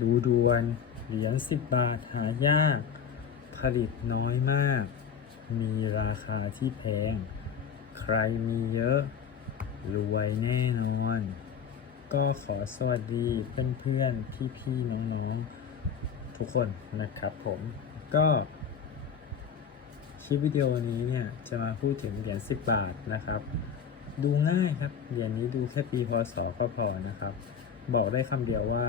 ดูด่วน เหรียญ10บาทหายาก ผลิตน้อยมาก มีราคาที่แพง ใครมีเยอะ รวยแน่นอน ก็ขอสวัสดีเพื่อนๆ พี่ๆ น้องๆ ทุกคนนะครับผมก็คลิปวิดีโอนี้เนี่ยจะมาพูดถึงเหรียญ 10 บาทนะครับ ดูง่ายครับ เหรียญนี้ดูแค่ปีพศก็พอนะครับ บอกได้คำเดียวว่า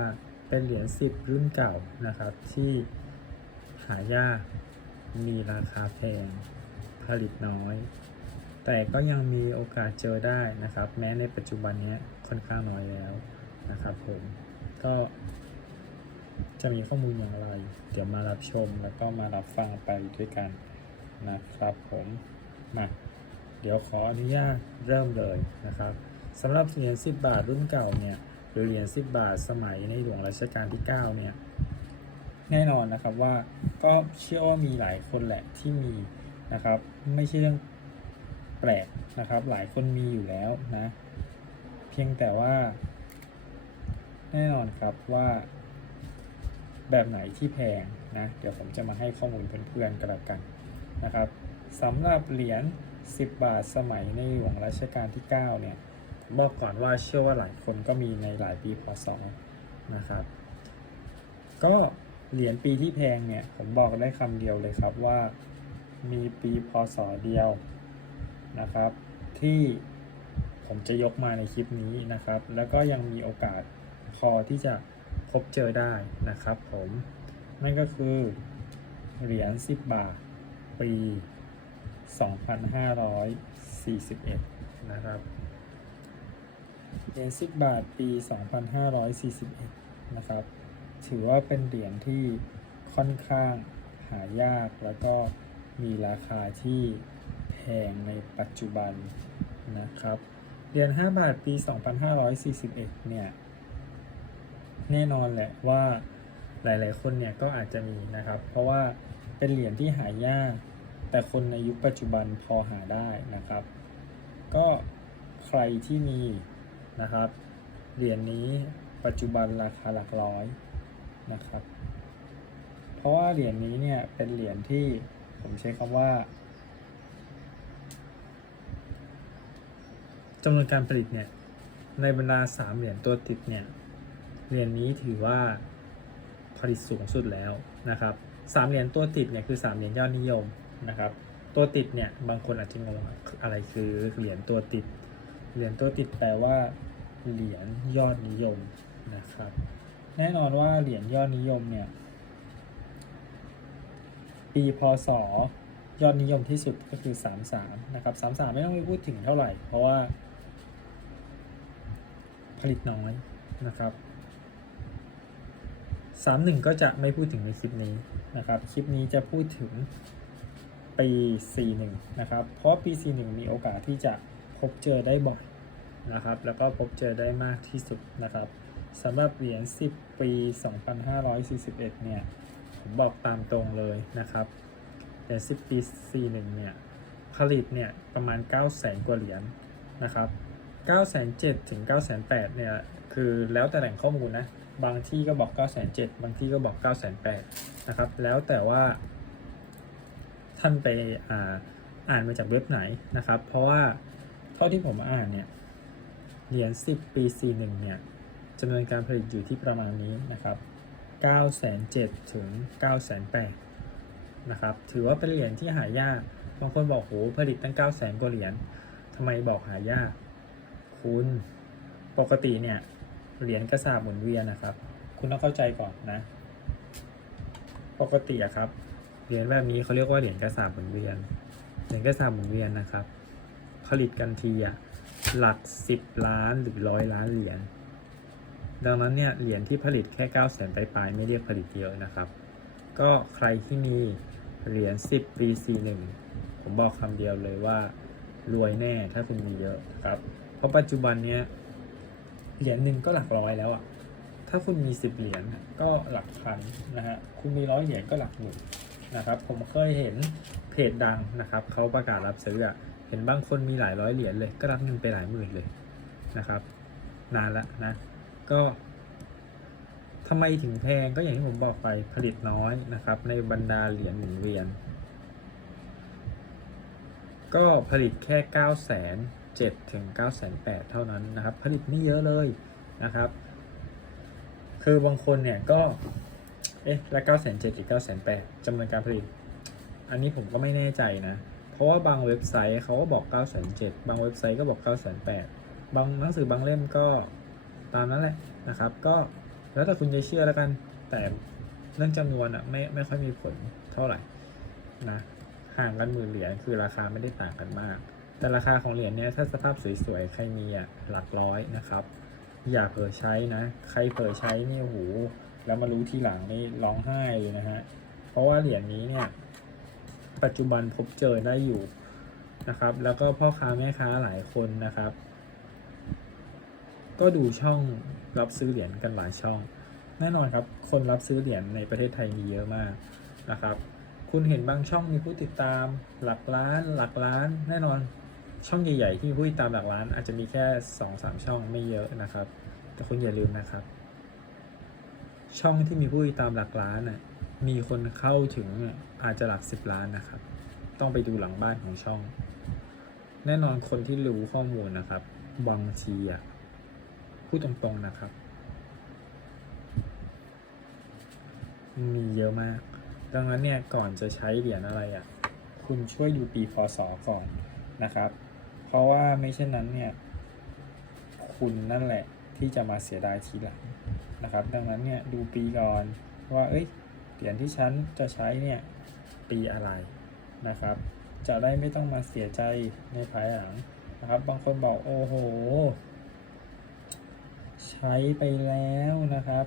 เป็นเหรียญ10รุ่นเก่านะครับ ที่หายากมีราคาแพงผลิตน้อย แต่ก็ยังมีโอกาสเจอได้นะครับ แม้ในปัจจุบันนี้ค่อนข้างน้อยแล้วนะครับผมก็จะมีข้อมูลอย่างไร เดี๋ยวมารับชมแล้วก็มารับฟังไปด้วยกันนะครับผมมาเดี๋ยวขออนุญาตเริ่มเลยนะครับสำหรับเหรียญ10 บาทรุ่นเก่าเนี่ย หรือเหรียญ10 บาท สมัยในหลวงรัชกาลที่ 9 เนี่ย แน่นอนนะครับว่าก็เชื่อว่ามีหลายคนแหละที่มีนะครับ ไม่ใช่เรื่องแปลกนะครับ หลายคนมีอยู่แล้วนะ เพียงแต่ว่า แน่นอนครับว่า แบบไหนที่แพงนะ เดี๋ยวผมจะมาให้ข้อมูลเพื่อนๆกันละกันนะครับสำหรับเหรียญ10 บาทสมัยในหลวงรัชกาลที่ 9 เนี่ย บอกก่อนว่าเชื่อว่าหลายคนก็มีในหลายปีพศนะครับ ก็เหรียญปีที่แพงเนี่ยผมบอกได้คำเดียวเลยครับว่ามีปีพศเดียวนะครับ ที่ผมจะยกมาในคลิปนี้นะครับ แล้วก็ยังมีโอกาสพอที่จะพบเจอได้นะครับผมนั่นก็คือเหรียญ10 บาท ปี 2541 นะครับ เหรียญ10บาทปี 2541 นะครับ ถือว่าเป็นเหรียญที่ค่อนข้างหายากแล้วก็มีราคาที่แพงในปัจจุบันนะครับ เหรียญ5บาทปี 2541 เนี่ย แน่นอนแหละว่าหลาย ๆ คนเนี่ยก็อาจจะมีนะครับ เพราะว่าเป็นเหรียญที่หายาก แต่คนในยุคปัจจุบันพอหาได้นะครับ ก็ใครที่มี นะครับ เหรียญนี้ปัจจุบันราคาหลักร้อยนะครับ เพราะว่าเหรียญนี้เนี่ยเป็นเหรียญที่ผมใช้คำว่าจำนวนการผลิตเนี่ยในบรรดาสามเหรียญตัวติดเนี่ยเหรียญนี้ถือว่าผลิตสูงสุดแล้วนะครับสามเหรียญตัวติดเนี่ยคือสามเหรียญยอดนิยมนะครับ ตัวติดเนี่ยบางคนอาจจะงงอะไรคือเหรียญตัวติด เหรียญตัวติดแปลว่า เหรียญยอดนิยมนะครับ แน่นอนว่าเหรียญยอดนิยมเนี่ย ปีพศยอดนิยมที่สุดก็คือ 33 นะครับ 33 ไม่ต้องไปพูดถึงเท่าไหร่ เพราะว่า ผลิตน้อยนะครับ 31 ก็จะไม่พูดถึงในคลิปนี้นะครับ คลิปนี้จะพูดถึงปี 41 นะครับ เพราะปี 41 มีโอกาสที่จะ พบเจอได้บ่อยนะครับ แล้วก็พบเจอได้มากที่สุดนะครับสำหรับเหรียญ 10 ปี 2541 เนี่ย ผมบอกตามตรงเลยนะครับเหรียญ10 ปี 41 เนี่ย ผลิตเนี่ยประมาณ 9 0 0 0 0 0กว่าเหรียญนะครับ9 7 0 0ถึง9 8 0 0เนี่ย คือแล้วแต่แหล่งข้อมูลนะ บางที่ก็บอก9 7 0 0บางที่ก็บอก9 8 0 0นะครับ แล้วแต่ว่าท่านไปอ่าอ่านมาจากเว็บไหนนะครับ เพราะว่า ท่าที่ผมอ่านเนี่ยเหรียญ10 ปี 41 เนี่ยจำนวนการผลิตอยู่ที่ประมาณนี้นะครับ907ถึง908นะครับ ถือว่าเป็นเหรียญที่หายาก บางคนบอกโหผลิตตั้ง 900,000กว่าเหรียญทำไมบอกหายาก คุณปกติเนี่ยเหรียญกระสาบหมุนเวียนนะครับ คุณต้องเข้าใจก่อนนะ ปกติอะครับเหรียญแบบนี้เขาเรียกว่าเหรียญกระสาบหมุนเวียนเหรียญกระสาบหมุนเวียนนะครับ ผลิตกันทีอะหลัก10ล้านหรือร้อยล้านเหรียญ ดังนั้นเนี่ยเหรียญที่ผลิตแค่9 0 0 0 0ปลายๆไม่เรียกผลิตเยอะนะครับ ก็ใครที่มีเหรียญ10ปี41ผมบอกคำเดียวเลยว่ารวยแน่ถ้าคุณมีเยอะครับ เพราะปัจจุบันเนี้ยเหรียญหนึ่งก็หลักร้อยแล้วอะ่ะถ้าคุณมี 10 เหรียญก็หลักพันนะฮะ คุณมีร้อยเหรียญก็หลักหมื่นนะครับ ผมเคยเห็นเพจดังนะครับเขาประกาศรับซื้ออะ เห็นบางคนมีหลายร้อยเหรียญเลย ก็รับเงินไปหลายหมื่นเลยนะครับ นานละนะ ก็ทำไมถึงแพงก็อย่างที่ผมบอกไปผลิตน้อยนะครับ ในบรรดาเหรียญหมุนเวียน ก็ผลิตแค่ 9 0 0 0 0ถึง9 8 0 0 0เท่านั้นนะครับ ผลิตไม่เยอะเลยนะครับ คือบางคนเนี่ยก็ เอ๊ะ แล้ว9 7 0 0 0 9 8 0 0จำนวนการผลิต อันนี้ผมก็ไม่แน่ใจนะ ราะว่าบางเว็บไซต์เขาก็บอก 9 7 0 0 0 บางเว็บไซต์ก็บอก 9 8 0 0 บางหนังสือบางเล่มก็ตามนั้นแหละนะครับ ก็แล้วแต่คุณจะเชื่อแล้วกัน แต่เรื่องจำนวนอะไม่ไม่ค่อยมีผลเท่าไหร่นะห่างกันหมื่นเหรียญคือราคาไม่ได้ต่างกันมาก แต่ราคาของเหรียญเนี้ยถ้าสภาพสวยๆ ใครมีอะหลักร้อยนะครับ อย่าเผลอใช้นะ ใครเผลอใช้เนี่ยโอ้โหแล้วมารู้ทีหลังนี่ร้องไห้เลยนะฮะเพราะว่าเหรียญนี้เนี่ย ปัจจุบันพบเจอได้อยู่นะครับ แล้วก็พ่อค้าแม่ค้าหลายคนนะครับ ก็ดูช่องรับซื้อเหรียญกันหลายช่อง แน่นอนครับ คนรับซื้อเหรียญในประเทศไทยมีเยอะมากนะครับ คุณเห็นบางช่องมีผู้ติดตามหลักล้านหลักล้าน แน่นอนช่องใหญ่ๆที่ผู้ติดตามหลักล้าน อาจจะมีแค่สองสามช่องไม่เยอะนะครับ แต่คุณอย่าลืมนะครับ ช่องที่มีผู้ติดตามหลักล้านน่ะ มีคนเข้าถึงอาจจะหลักสิบล้านนะครับ ต้องไปดูหลังบ้านของช่อง แน่นอนคนที่รู้ข้อมูลนะครับบางทีอะพูดตรงๆนะครับ มีเยอะมาก ดังนั้นเนี่ยก่อนจะใช้เหรียญอะไรอะคุณช่วยดูปีพศก่อนนะครับ เพราะว่าไม่เช่นนั้นเนี่ยคุณนั่นแหละที่จะมาเสียดายทีหลังนะครับ ดังนั้นเนี่ยดูปีก่อนว่าเอ้ย เหรียญที่ฉันจะใช้เนี่ยปีอะไรนะครับ จะได้ไม่ต้องมาเสียใจในภายหลังนะครับ บางคนบอกโอ้โห ใช้ไปแล้วนะครับ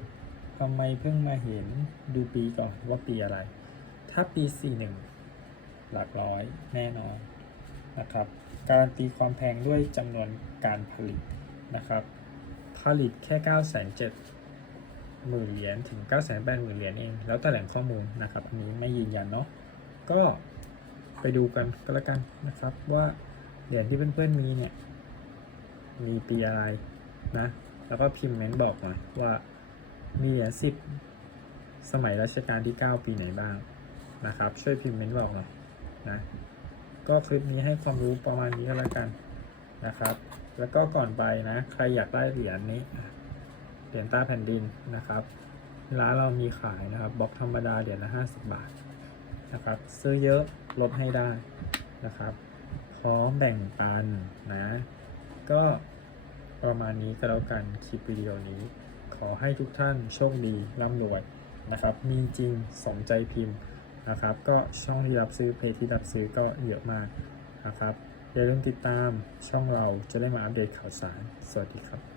ทำไมเพิ่งมาเห็นดูปีก่อนว่าปีอะไร ถ้าปี 41 หลักร้อยแน่นอนนะครับ การันตีความแพงด้วยจำนวนการผลิตนะครับ ผลิตแค่ 9 7 0 0 0 หมื่นเหรียญถึง9 8 0 0 0 0เหรียญเอง แล้วแต่แหล่งข้อมูลนะครับอันนี้ไม่ยืนยันเนาะก็ไปดูกันก็แล้วกันนะครับว่าเหรียญที่เพื่อนๆมีเนี่ย มีปีอะไรนะ แล้วก็พิมพ์เมนต์บอกหน่อยว่ามีเหรียญสิบสมัยรัชกาลที่ 9 ปีไหนบ้างนะครับ ช่วยพิมพ์เมนต์บอกหน่อยนะก็คลิปนี้ให้ความรู้ประมาณนี้ก็แล้วกันนะครับ แล้วก็ก่อนไปนะ ใครอยากได้เหรียญนี้ เหรียญต้แผ่นดินนะครับร้านเรามีขายนะครับบล็อกธรรมดาเหรียญละ50 บาทนะครับ ซื้อเยอะลดให้ได้นะครับพร้อมแบ่งปันนะ ก็ประมาณนี้ก็แล้วกันคลิปวิดีโอนี้ ขอให้ทุกท่านโชคดีร่ำรวยนะครับ มีจริงสมใจพิมพ์นะครับ ก็ช่องที่รับซื้อเพจที่รับซื้อก็เยอะมากนะครับอย่าลืมติดตามช่องเราจะได้มาอัปเดตข่าวสาร สวัสดีครับ